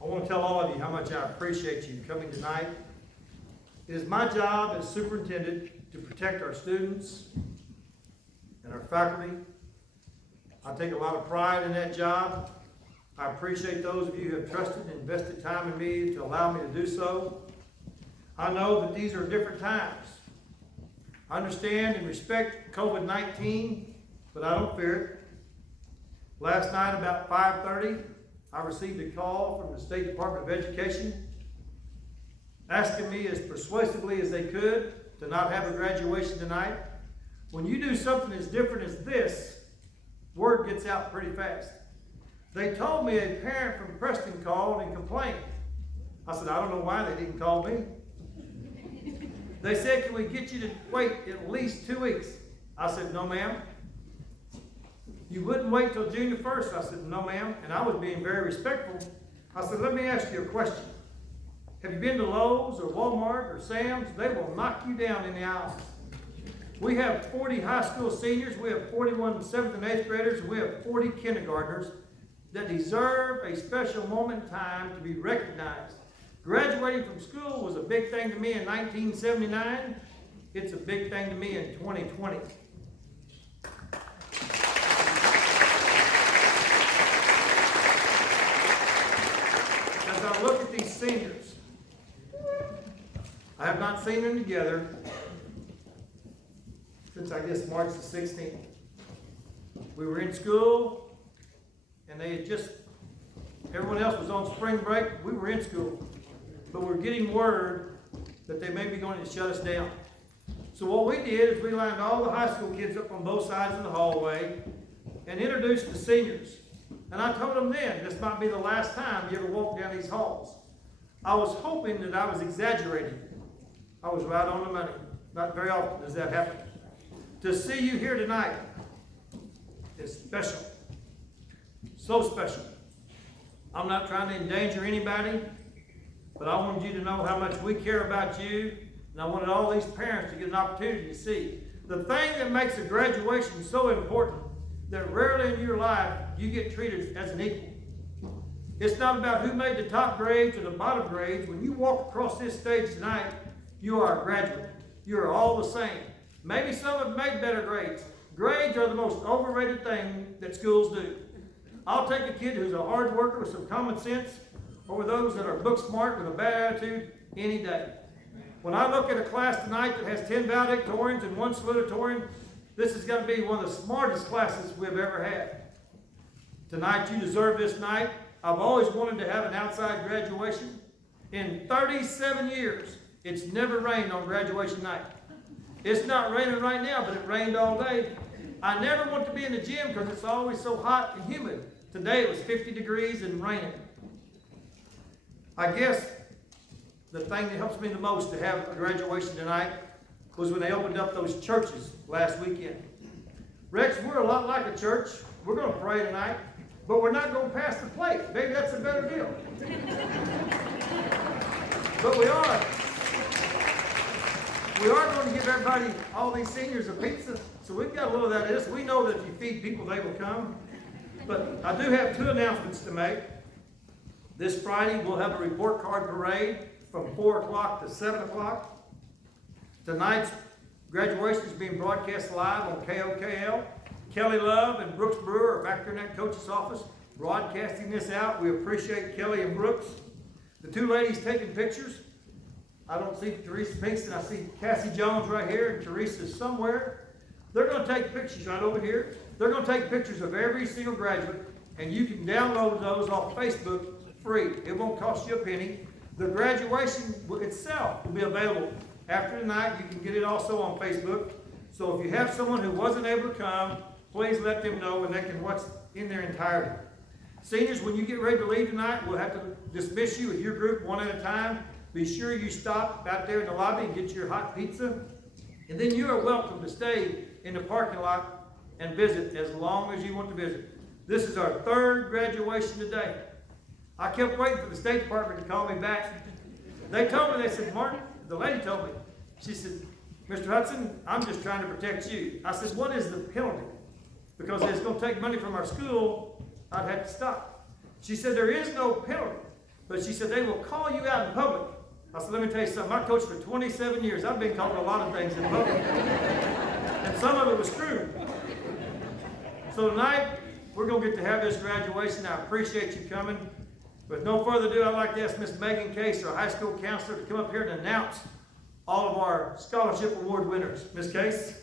I want to tell all of you how much I appreciate you coming tonight. It is my job as superintendent to protect our students and our faculty. I take a lot of pride in that job. I appreciate those of you who have trusted and invested time in me to allow me to do so. I know that these are different times. I understand and respect COVID-19, but I don't fear it. Last night about 5:30, I received a call from the State Department of Education asking me as persuasively as they could to not have a graduation tonight. When you do something as different as this, word gets out pretty fast. They told me a parent from Preston called and complained. I said, I don't know why they didn't call me. They said, can we get you to wait at least 2 weeks? I said, no, ma'am. You wouldn't wait till June the 1st? I said, no, ma'am. And I was being very respectful. I said, let me ask you a question. Have you been to Lowe's or Walmart or Sam's? They will knock you down in the aisles. We have 40 high school seniors. We have 41 7th and 8th graders. We have 40 kindergartners that deserve a special moment in time to be recognized. Graduating from school was a big thing to me in 1979. It's a big thing to me in 2020. As I look at these seniors, I have not seen them together since I guess March the 16th. We were in school and they had just, everyone else was on spring break. We were in school, but we're getting word that they may be going to shut us down. So what we did is we lined all the high school kids up on both sides of the hallway and introduced the seniors. And I told them then, this might be the last time you ever walk down these halls. I was hoping that I was exaggerating. I was right on the money. Not very often does that happen. To see you here tonight is special. So special. I'm not trying to endanger anybody, but I wanted you to know how much we care about you, and I wanted all these parents to get an opportunity to see. The thing that makes a graduation so important, that rarely in your life you get treated as an equal. It's not about who made the top grades or the bottom grades. When you walk across this stage tonight, you are a graduate. You are all the same. Maybe some have made better grades. Grades are the most overrated thing that schools do. I'll take a kid who's a hard worker with some common sense over those that are book smart with a bad attitude any day. When I look at a class tonight that has 10 valedictorians and 1 salutatorian, this is going to be one of the smartest classes we've ever had. Tonight, you deserve this night. I've always wanted to have an outside graduation. In 37 years, it's never rained on graduation night. It's not raining right now, but it rained all day. I never want to be in the gym because it's always so hot and humid. Today it was 50 degrees and raining. I guess the thing that helps me the most to have a graduation tonight was when they opened up those churches last weekend. Rex, we're a lot like a church. We're going to pray tonight, but we're not going to pass the plate. Maybe that's a better deal. But we are. We are going to give everybody, all these seniors, a pizza. So we've got a little of that in us. We know that if you feed people, they will come. But I do have 2 announcements to make. This Friday, we'll have a report card parade from 4 o'clock to 7 o'clock. Tonight's graduation is being broadcast live on KOKL. Kelly Love and Brooks Brewer are back there in that coach's office broadcasting this out. We appreciate Kelly and Brooks. The 2 ladies taking pictures. I don't see Teresa Pinkston. I see Cassie Jones right here, and Teresa's somewhere. They're going to take pictures right over here. They're going to take pictures of every single graduate, and you can download those off Facebook free. It won't cost you a penny. The graduation itself will be available after tonight. You can get it also on Facebook. So if you have someone who wasn't able to come, please let them know, and they can watch in their entirety. Seniors, when you get ready to leave tonight, we'll have to dismiss you with your group one at a time. Be sure you stop out there in the lobby and get your hot pizza. And then you are welcome to stay in the parking lot and visit as long as you want to visit. This is our 3rd graduation today. I kept waiting for the State Department to call me back. They told me, they said, Martin, the lady told me, she said, Mr. Hudson, I'm just trying to protect you. I said, what is the penalty? Because it's going to take money from our school, I'd have to stop. She said, there is no penalty. But she said, they will call you out in public. I said, let me tell you something. I coached for 27 years. I've been called a lot of things in public. And some of it was true. So tonight, we're going to get to have this graduation. I appreciate you coming. With no further ado, I'd like to ask Miss Megan Case, our high school counselor, to come up here and announce all of our scholarship award winners. Miss Case.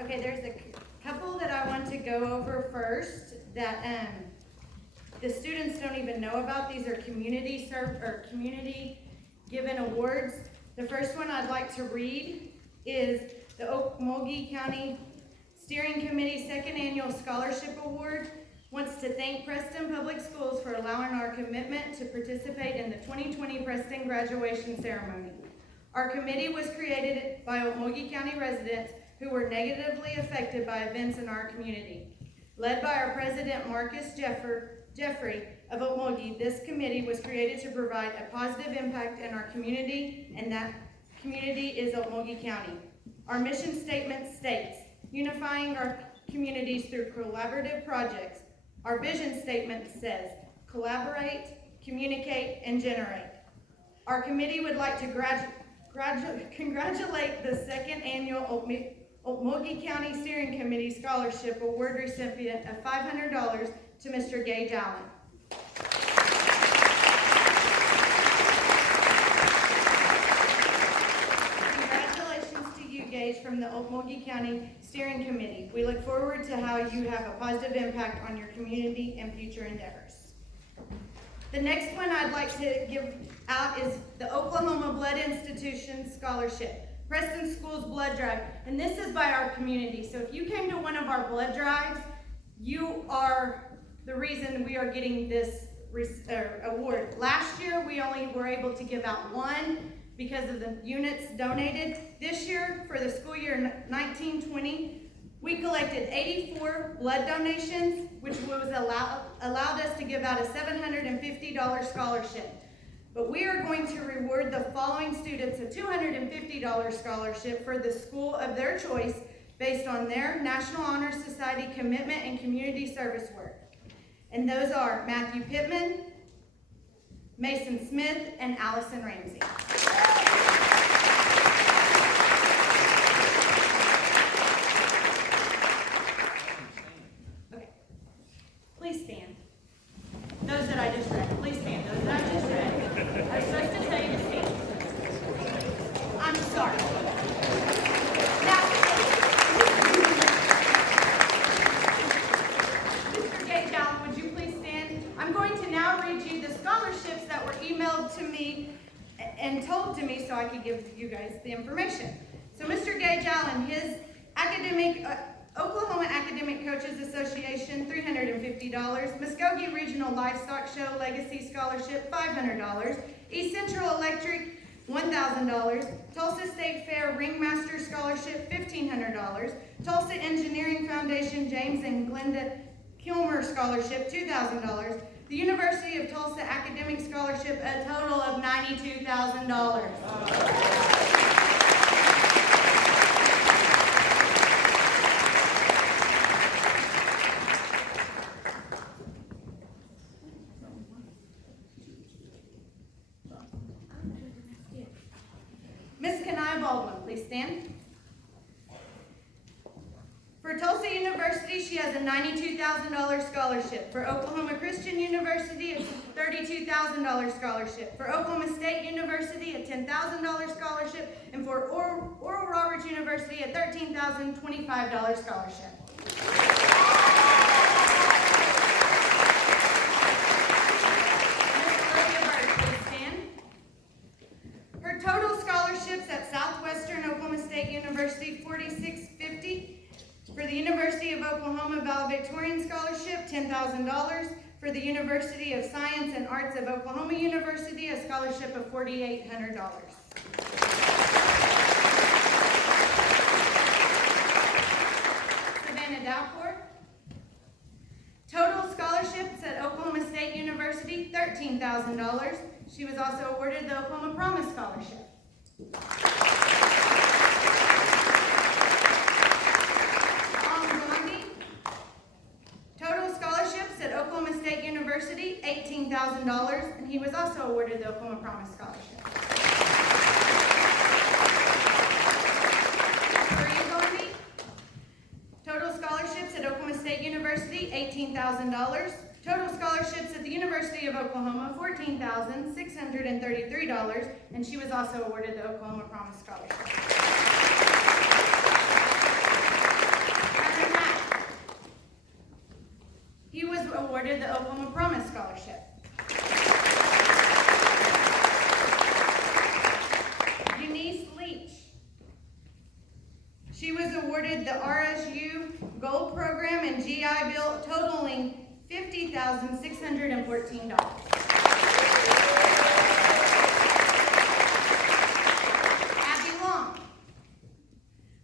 Okay, there's a couple that I want to go over first that the students don't even know about. These are community given awards. The first one I'd like to read is the Okmulgee County Steering Committee Second Annual Scholarship Award. Wants to thank Preston Public Schools for allowing our commitment to participate in the 2020 Preston graduation ceremony. Our committee was created by Okmulgee County residents who were negatively affected by events in our community. Led by our president, Marcus Jeffrey of Okmulgee, this committee was created to provide a positive impact in our community, and that community is Okmulgee County. Our mission statement states, unifying our communities through collaborative projects. Our vision statement says, collaborate, communicate, and generate. Our committee would like to congratulate the second annual Okmulgee County Steering Committee Scholarship Award recipient of $500 to Mr. Gage Allen. Congratulations to you, Gage, from the Okmulgee County Steering Committee. We look forward to how you have a positive impact on your community and future endeavors. The next one I'd like to give out is the Oklahoma Blood Institution Scholarship, Preston Schools Blood Drive, and this is by our community. So if you came to one of our blood drives, you are the reason we are getting this award. Last year, we only were able to give out one because of the units donated. This year, for the school year 1920, we collected 84 blood donations, which was allowed us to give out a $750 scholarship. But we are going to reward the following students a $250 scholarship for the school of their choice based on their National Honor Society commitment and community service work. And those are Matthew Pittman, Mason Smith, and Allison Ramsey. Okay, please stand. Those that I just read, please stand. Those that I just read. I was supposed to tell you to stand. I'm sorry. Now, Mr. Gage Allen, would you please stand? I'm going to now read you the scholarships that were emailed to me and told to me so I could give you guys the information. So Mr. Gage Allen, his Oklahoma Academic Coaches Association, $350. Muskogee Regional Livestock Show Legacy Scholarship, $500. East Central Electric, $1,000. Tulsa State Fair Ringmaster Scholarship, $1,500. Tulsa Engineering Foundation James and Glenda Kilmer Scholarship, $2,000. The University of Tulsa Academic Scholarship, a total of $92,000. Miss Kanai Baldwin, please stand. For Tulsa University, she has a $92,000 scholarship. For Oklahoma Christian University, a $32,000 scholarship. For Oklahoma State University, a $10,000 scholarship. And for Oral Roberts University, a $13,025 scholarship. Her total scholarships at Southwestern Oklahoma State University, $4,650. For the University of Oklahoma Valedictorian Scholarship, $10,000. For the University of Science and Arts of Oklahoma University, a scholarship of $4,800. Savannah Dowport. Total scholarships at Oklahoma State University, $13,000. She was also awarded the Oklahoma Promise Scholarship. Total scholarships at Oklahoma State University, $18,000, and he was also awarded the Oklahoma Promise Scholarship. Total scholarships at Oklahoma State University, $18,000. Total scholarships at the University of Oklahoma, $14,633, and she was also awarded the Oklahoma Promise Scholarship. After that, he was awarded the Oklahoma Promise Scholarship. Eunice Leach. She was awarded the RSU Gold Program and GI Bill totaling $50,614. Abby Long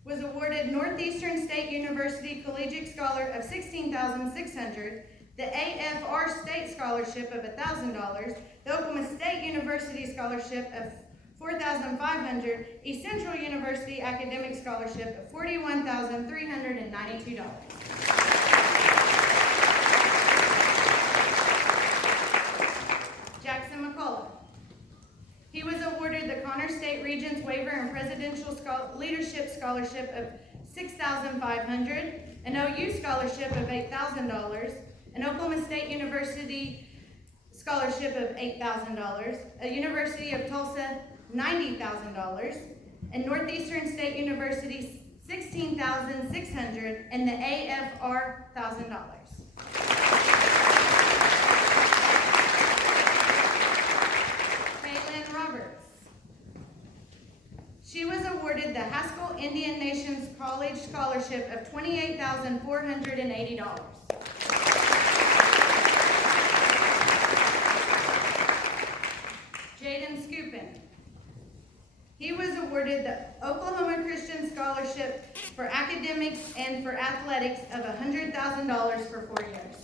was awarded Northeastern State University Collegiate Scholar of $16,600, the AFR State Scholarship of $1,000, the Oklahoma State University Scholarship of $4,500, East Central University Academic Scholarship of $41,392. Jackson McCullough. He was awarded the Connor State Regents Waiver and Presidential Leadership Scholarship of $6,500, an OU Scholarship of $8,000, an Oklahoma State University Scholarship of $8,000, a University of Tulsa $90,000, and Northeastern State University $16,600, and the AFR $1,000. Caitlin Roberts. She was awarded the Haskell Indian Nations College Scholarship of $28,480. Jaden Skupin. He was awarded the Oklahoma Christian Scholarship for Academics and for Athletics of $100,000 for 4 years.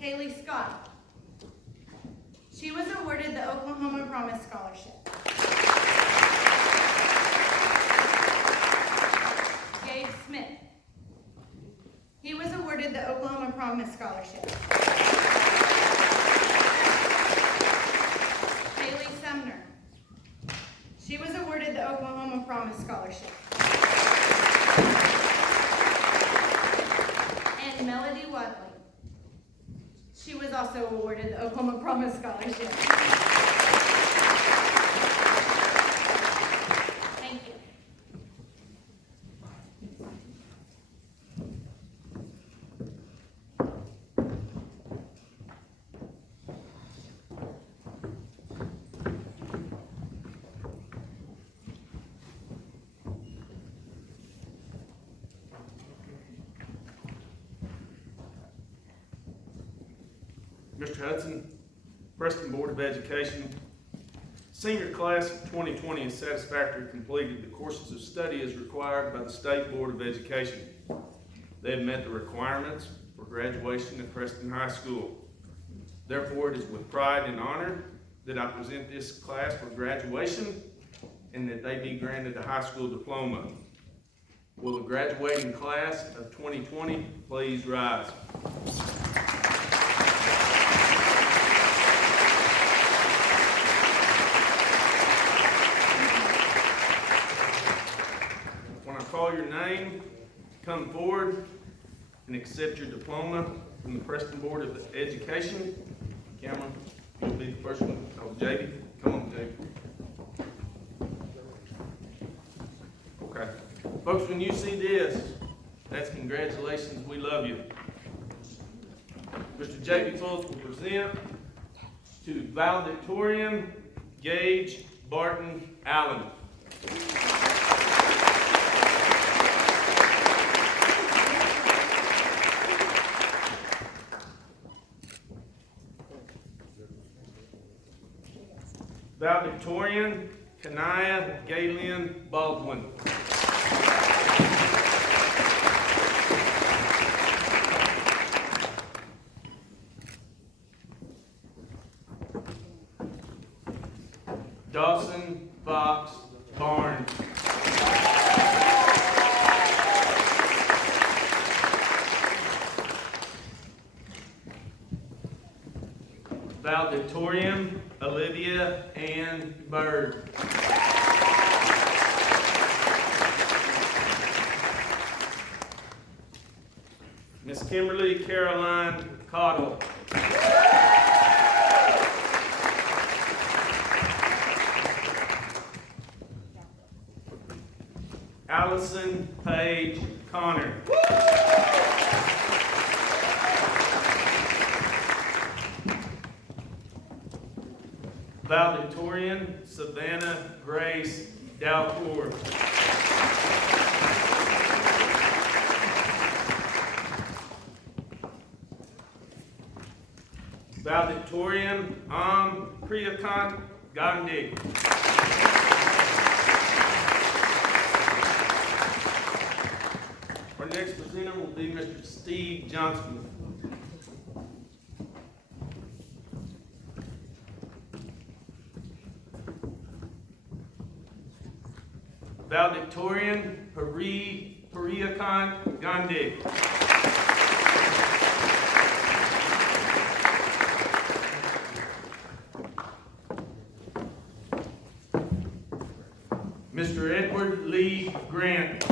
Kaylee Scott. She was awarded the Oklahoma Promise Scholarship. Gabe Smith. He was awarded the Oklahoma Promise Scholarship. Haley Sumner. She was awarded the Oklahoma Promise Scholarship. And Melody Wadley. She was also awarded the Oklahoma Promise Scholarship. Thank you. Mr. Hudson, Preston Board of Education. Senior class of 2020 has satisfactorily completed the courses of study as required by the State Board of Education. They have met the requirements for graduation at Preston High School. Therefore, it is with pride and honor that I present this class for graduation and that they be granted a high school diploma. Will the graduating class of 2020 please rise? Call your name, come forward, and accept your diploma from the Preston Board of Education. Cameron, you'll be the first one. Oh, JD, come on, JD. Okay. Folks, when you see this, that's congratulations. We love you. Mr. J.B. Fultz will present to valedictorian Gage Barton Allen. Valedictorian Kanaya Galen Baldwin. Dawson Fox Barnes. Valedictorian Olivia Ann Bird. Miss Kimberly Caroline Cottle. Allison Paige Connor. Valedictorian Savannah Grace Dalcour. Valedictorian Priyakant Gandhi. Our next presenter will be Mr. Steve Johnson. Valedictorian Priyakant Gandhi. Mr. Edward Lee Grant.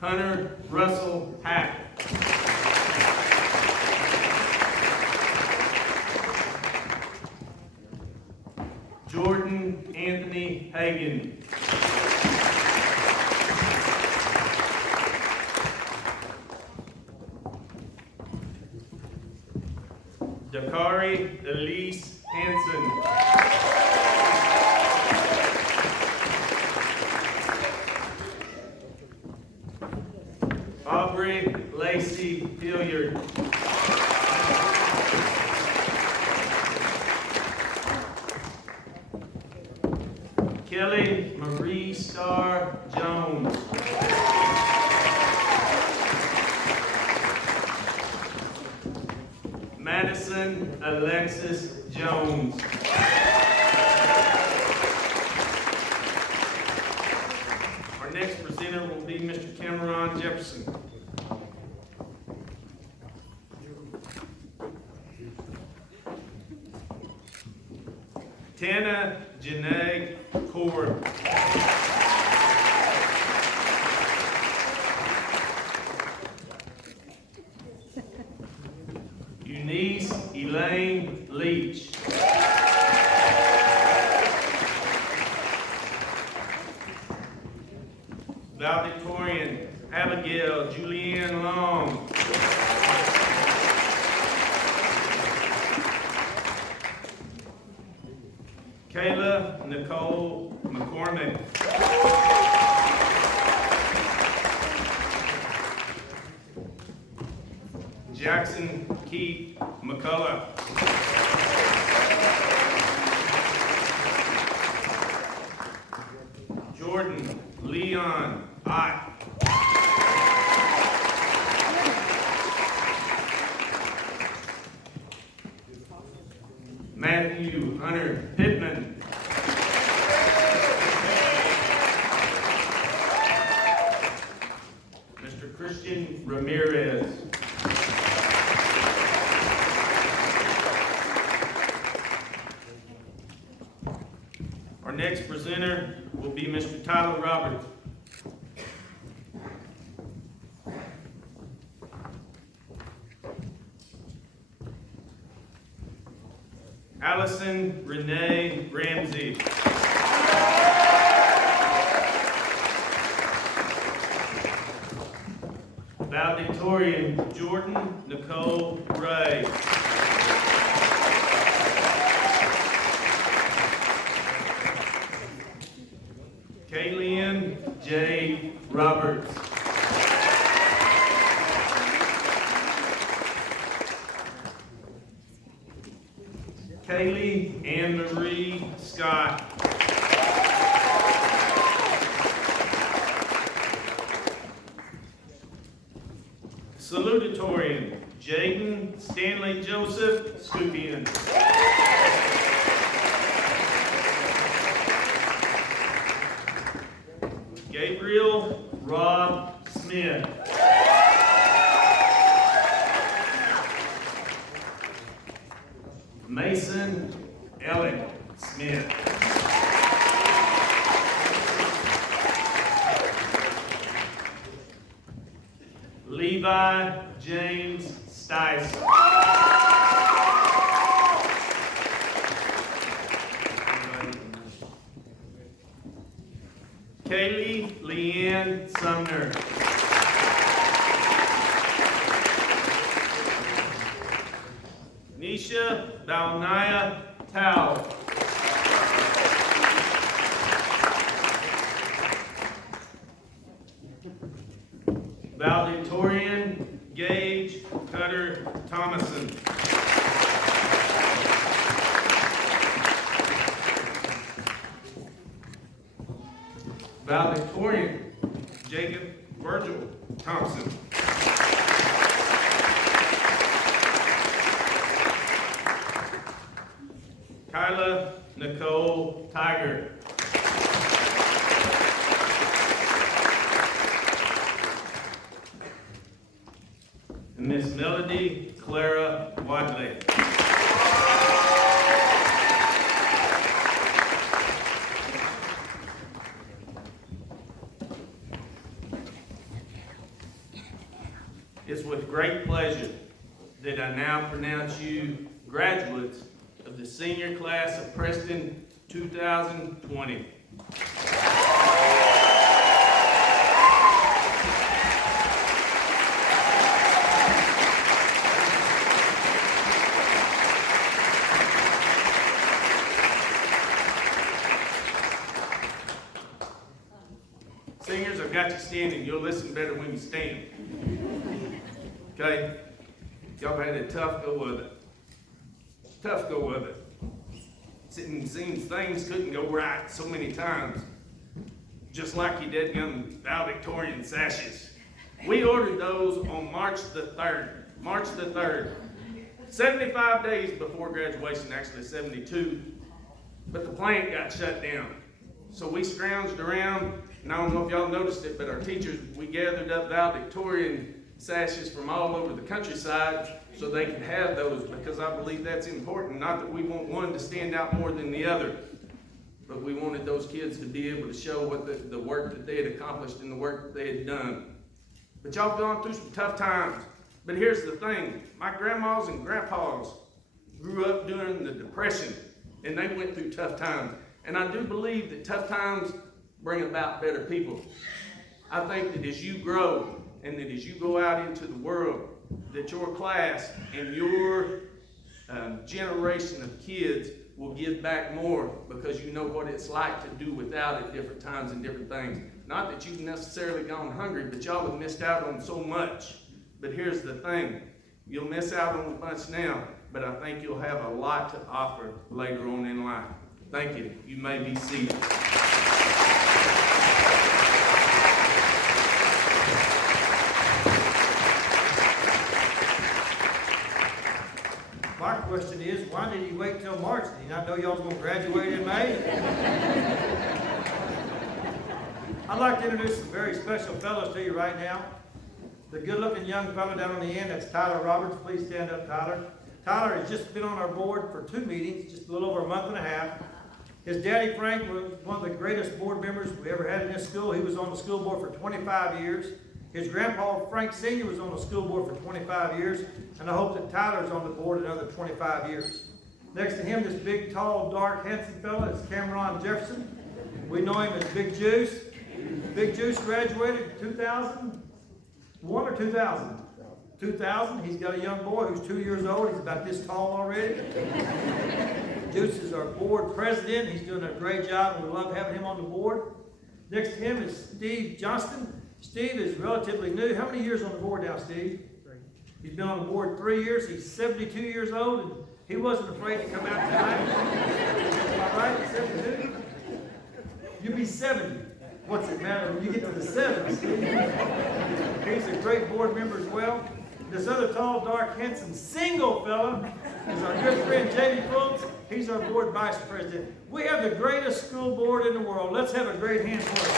Hunter Russell Hack. Jordan Anthony Hagan. Dakari Elise Hansen. Aubrey Lacey Hilliard. Kelly Marie Starr Jones. Madison Alexis Jones. Our next presenter will be Mr. Cameron Jefferson. Tana Janae Core. Eunice Elaine Leach. Valedictorian Abigail Julianne Long. Kayla Nicole McCormick. Jackson Keith McCullough. Jordan Leon Ott. Matthew Hunter Pittman. Mr. Christian Ramirez. Our next presenter will be Mr. Tyler Roberts. Allison Renee Ramsey. Valedictorian Jordan Nicole Ray. Kaylin J. Roberts. Kaylee Ann Marie Scott. Salutatorian, Jaden Stanley Joseph, scoop in. Gabriel Rob Smith. Mason Ellen Smith. Levi James Stice. Kaylee Leanne Sumner. Nisha Balnaya Tao. Valedictorian Gage Cutter Thomason. Valedictorian Jacob Virgil Thompson. Kyla Nicole Tiger. And Miss Melody Clara Wadley. It's with great pleasure that I now pronounce you graduates of the senior class of Preston 2020. Singers, I've got you standing. You'll listen better when you stand. Okay? Y'all had a tough go with it. Tough go with it. Sitting seems things couldn't go right so many times. Just like you did young valedictorian sashes. We ordered those on March the 3rd. March the 3rd. 75 days before graduation, actually 72. But the plant got shut down. So we scrounged around, and I don't know if y'all noticed it, but our teachers, we gathered up valedictorian sashes from all over the countryside so they could have those, because I believe that's important. Not that we want one to stand out more than the other, but we wanted those kids to be able to show what the work that they had accomplished and the work that they had done. But y'all have gone through some tough times. But here's the thing, my grandmas and grandpas grew up during the Depression, and they went through tough times. And I do believe that tough times bring about better people. I think that as you grow, and that as you go out into the world, that your class and your generation of kids will give back more, because you know what it's like to do without at different times and different things. Not that you've necessarily gone hungry, but y'all have missed out on so much. But here's the thing, you'll miss out on a bunch now, but I think you'll have a lot to offer later on in life. Thank you. You may be seated. My question is, why did he wait till March? Did he not know y'all was going to graduate in May? I'd like to introduce some very special fellows to you right now. The good-looking young fellow down on the end, that's Tyler Roberts. Please stand up, Tyler. Tyler has just been on our board for 2 meetings, just a little over a month and a half. His daddy, Frank, was one of the greatest board members we ever had in this school. He was on the school board for 25 years. His grandpa, Frank Sr., was on the school board for 25 years, and I hope that Tyler's on the board another 25 years. Next to him, this big, tall, dark, handsome fella is Cameron Jefferson. We know him as Big Juice. Big Juice graduated in 2001 or 2000? 2000. He's got a young boy who's 2 years old. He's about this tall already. Juice is our board president. He's doing a great job, and we love having him on the board. Next to him is Steve Johnston. Steve is relatively new. How many years on the board now, Steve? 3. He's been on the board 3 years. He's 72 years old, and he wasn't afraid to come out tonight. All right, 72? You'll be 70. What's it matter when you get to the 70s? He's a great board member as well. This other tall, dark, handsome, single fella is our good friend Jamie Fultz. He's our board vice president. We have the greatest school board in the world. Let's have a great hand for us.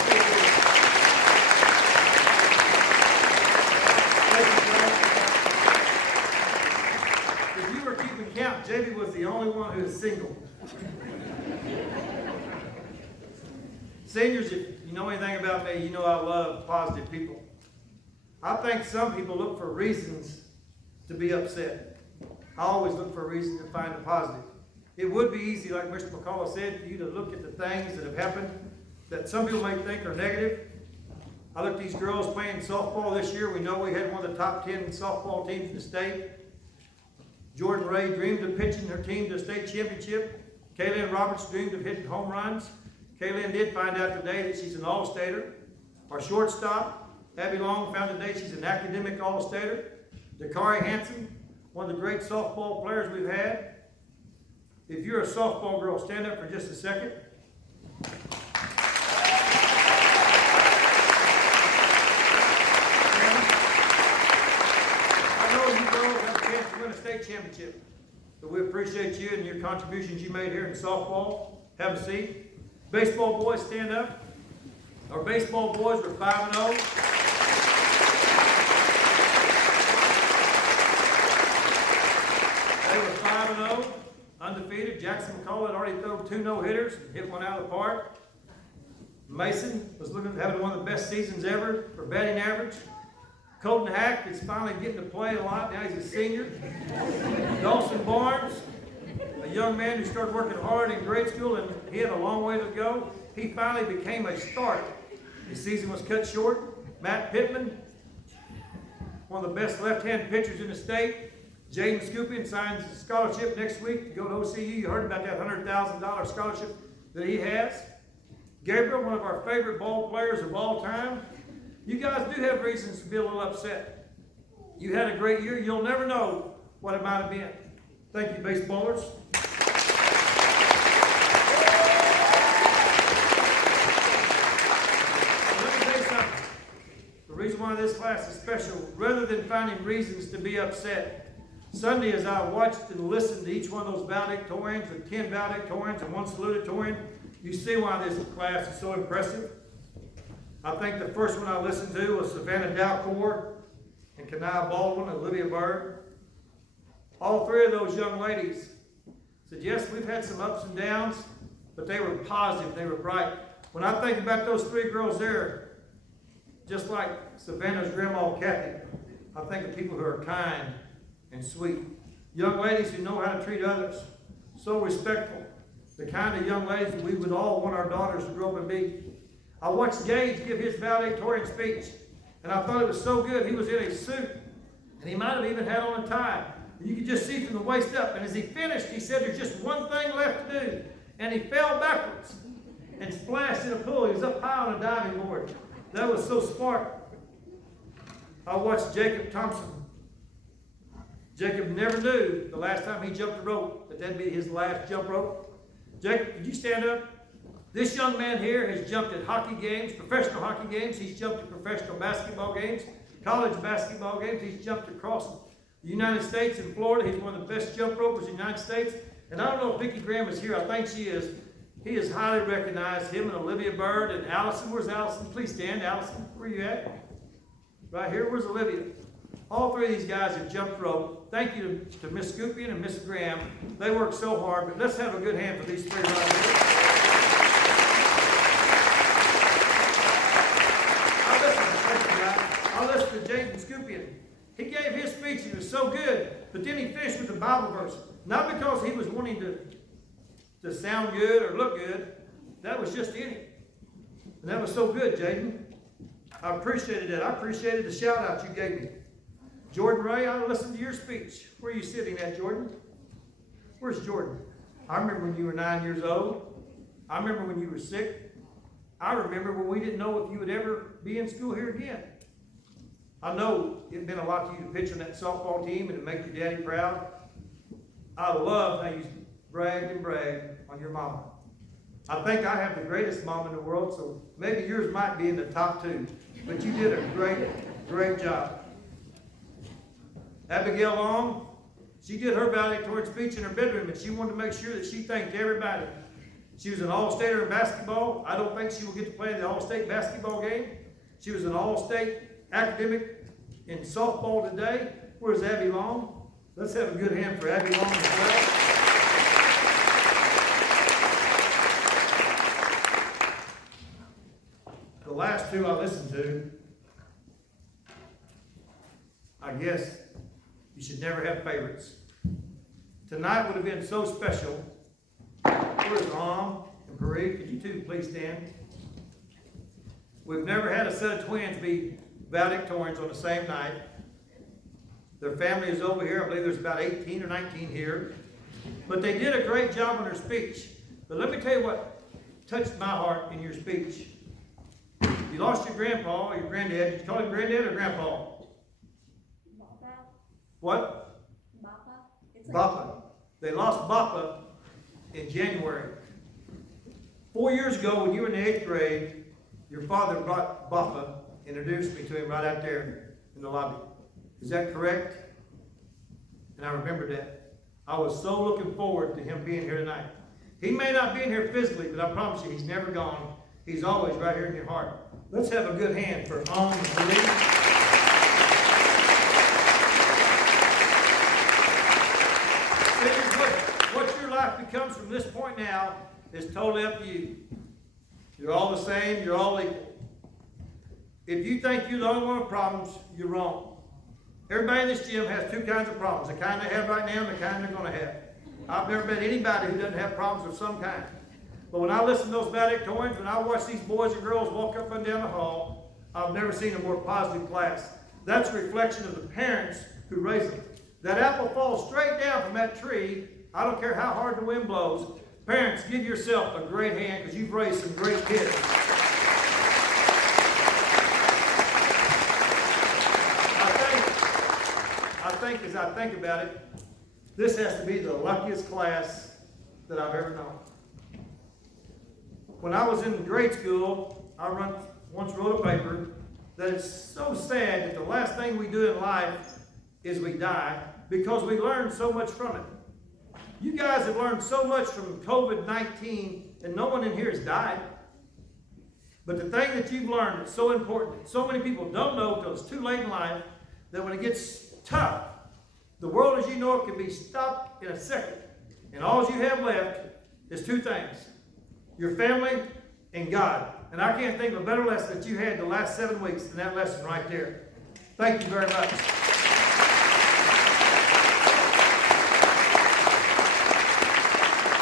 If you were keeping count, Jamie was the only one who is single. Seniors, if you know anything about me, you know I love positive people. I think some people look for reasons to be upset. I always look for a reason to find a positive. It would be easy, like Mr. McCullough said, for you to look at the things that have happened that some people may think are negative. I look at these girls playing softball this year. We know we had one of the top 10 softball teams in the state. Jordan Ray dreamed of pitching her team to a state championship. Kaylin Roberts dreamed of hitting home runs. Kaylin did find out today that she's an all-stater. Our shortstop, Abby Long, found today she's an academic all-stater. Dakari Hansen, one of the great softball players we've had. If you're a softball girl, stand up for just a second. I know you girls have a chance to win a state championship, but we appreciate you and your contributions you made here in softball. Have a seat. Baseball boys, stand up. Our baseball boys were 5-0. They were 5-0, undefeated. Jackson McCullough had already thrown 2 no-hitters and hit one out of the park. Mason was having one of the best seasons ever for batting average. Colton Hack is finally getting to play a lot. Now he's a senior. Dawson Barnes, a young man who started working hard in grade school and he had a long way to go. He finally became a starter. His season was cut short. Matt Pittman, one of the best left-hand pitchers in the state. Jaden Scoopin signs a scholarship next week to go to OCU. You heard about that $100,000 scholarship that he has. Gabriel, one of our favorite ball players of all time. You guys do have reasons to be a little upset. You had a great year. You'll never know what it might have been. Thank you, baseballers. Let me tell you something. The reason why this class is special, rather than finding reasons to be upset, Sunday, as I watched and listened to each one of those valedictorians, the 10 valedictorians and 1 salutatorian, you see why this class is so impressive. I think the first one I listened to was Savannah Dalcour and Kanai Baldwin and Olivia Bird. All 3 of those young ladies said, yes, we've had some ups and downs, but they were positive, they were bright. When I think about those 3 girls there, just like Savannah's grandma Kathy, I think of people who are kind and sweet. Young ladies who know how to treat others, so respectful. The kind of young ladies that we would all want our daughters to grow up and be. I watched Gage give his valedictorian speech, and I thought it was so good. He was in a suit, and he might have even had on a tie. You could just see from the waist up, and as he finished, he said, there's just one thing left to do. And he fell backwards and splashed in a pool. He was up high on a diving board. That was so smart. I watched Jacob Thompson. Jacob never knew the last time he jumped a rope that that'd be his last jump rope. Jacob, could you stand up? This young man here has jumped at hockey games, professional hockey games. He's jumped at professional basketball games, college basketball games. He's jumped across the United States and Florida. He's one of the best jump ropers in the United States. And I don't know if Vicki Graham is here. I think she is. He is highly recognized. Him and Olivia Bird and Allison. Where's Allison? Please stand. Allison, where are you at? Right here. Where's Olivia? All 3 of these guys have jumped rope. Thank you to Miss Scoopian and Miss Graham. They worked so hard, but let's have a good hand for these 3 right here. I listened to Jaden Scoopian. He gave his speech, it was so good, but then he finished with a Bible verse. Not because he was wanting to sound good or look good. That was just in him. And that was so good, Jaden. I appreciated that. I appreciated the shout out you gave me. Jordan Ray, I listened to your speech. Where are you sitting at, Jordan? Where's Jordan? I remember when you were 9 years old. I remember when you were sick. I remember when we didn't know if you would ever be in school here again. I know it meant a lot to you to pitch on that softball team and to make your daddy proud. I love how you bragged and bragged on your mama. I think I have the greatest mom in the world, so maybe yours might be in the top 2. But you did a great, great job. Abigail Long, she did her valedictorian speech in her bedroom, and she wanted to make sure that she thanked everybody. She was an all-stater in basketball. I don't think she will get to play in the all-state basketball game. She was an all-state academic in softball today. Where's Abby Long? Let's have a good hand for Abby Long as well. The last two I listened to, I guess you should never have favorites. Tonight would have been so special. Where's Mom and Paris? Could you two please stand? We've never had a set of twins be valedictorians on the same night. Their family is over here. I believe there's about 18 or 19 here. But they did a great job on their speech. But let me tell you what touched my heart in your speech. You lost your grandpa or your granddad. Did you call him granddad or grandpa? Bappa. What? Bappa. Bappa. They lost Bappa in January. 4 years ago, when you were in the 8th grade, your father brought Bappa, introduced me to him right out there in the lobby. Is that correct? And I remember that. I was so looking forward to him being here tonight. He may not be in here physically, but I promise you, he's never gone. He's always right here in your heart. Let's have a good hand for Om Belief. What your life becomes from this point now is totally up to you. You're all the same. You're all equal. If you think you're the only one with problems, you're wrong. Everybody in this gym has two kinds of problems. The kind they have right now and the kind they're going to have. I've never met anybody who doesn't have problems of some kind. But when I listen to those valedictorians, when I watch these boys and girls walk up and down the hall, I've never seen a more positive class. That's a reflection of the parents who raise them. That apple falls straight down from that tree. I don't care how hard the wind blows. Parents, give yourself a great hand because you've raised some great kids. I think as I think about it, this has to be the luckiest class that I've ever known. When I was in grade school, I once wrote a paper that it's so sad that the last thing we do in life is we die because we learn so much from it. You guys have learned so much from COVID-19 and no one in here has died. But the thing that you've learned is so important. So many people don't know until it's too late in life that when it gets tough, the world as you know it can be stopped in a second. And all you have left is two things. Your family and God. And I can't think of a better lesson that you had the last 7 weeks than that lesson right there. Thank you very much.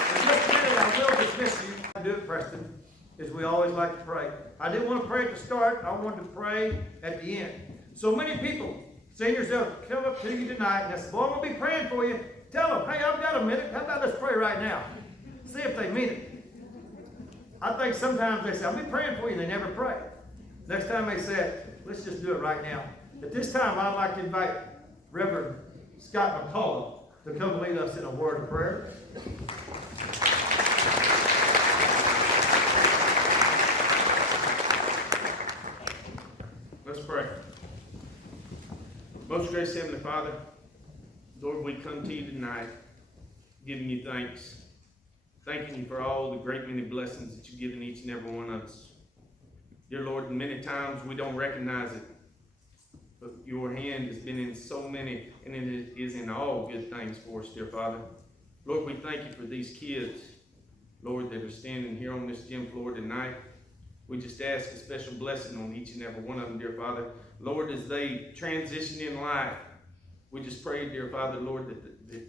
In just a minute, I will dismiss you. I do it, Preston, as we always like to pray. I didn't want to pray at the start. I wanted to pray at the end. So many people, seniors, they'll come up to you tonight and they say, "Boy, I'm going to be praying for you." Tell them, "Hey, I've got a minute. How about let's pray right now?" See if they mean it. I think sometimes they say, "I'll be praying for you," and they never pray. Next time they say it, let's just do it right now. At this time, I'd like to invite Reverend Scott McCullough to come lead us in a word of prayer. Let's pray. Most gracious Heavenly Father, Lord, we come to you tonight giving you thanks. Thanking you for all the great many blessings that you've given each and every one of us. Dear Lord, many times we don't recognize it, but your hand has been in so many, and it is in all good things for us, dear Father. Lord, we thank you for these kids, Lord, that are standing here on this gym floor tonight. We just ask a special blessing on each and every one of them, dear Father. Lord, as they transition in life, we just pray, dear Father, Lord, that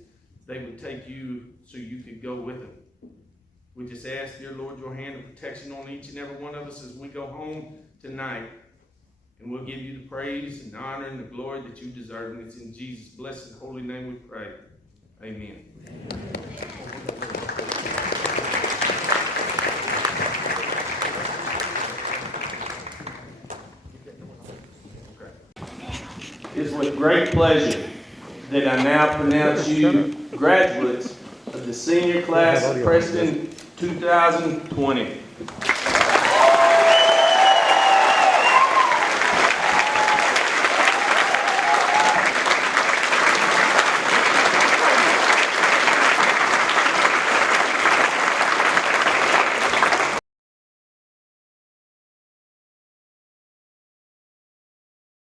they would take you so you could go with them. We just ask, dear Lord, your hand of protection on each and every one of us as we go home tonight. And we'll give you the praise and the honor and the glory that you deserve. And it's in Jesus' blessed and holy name we pray. Amen. It is with great pleasure that I now pronounce you graduates of the senior class of Preston 2020.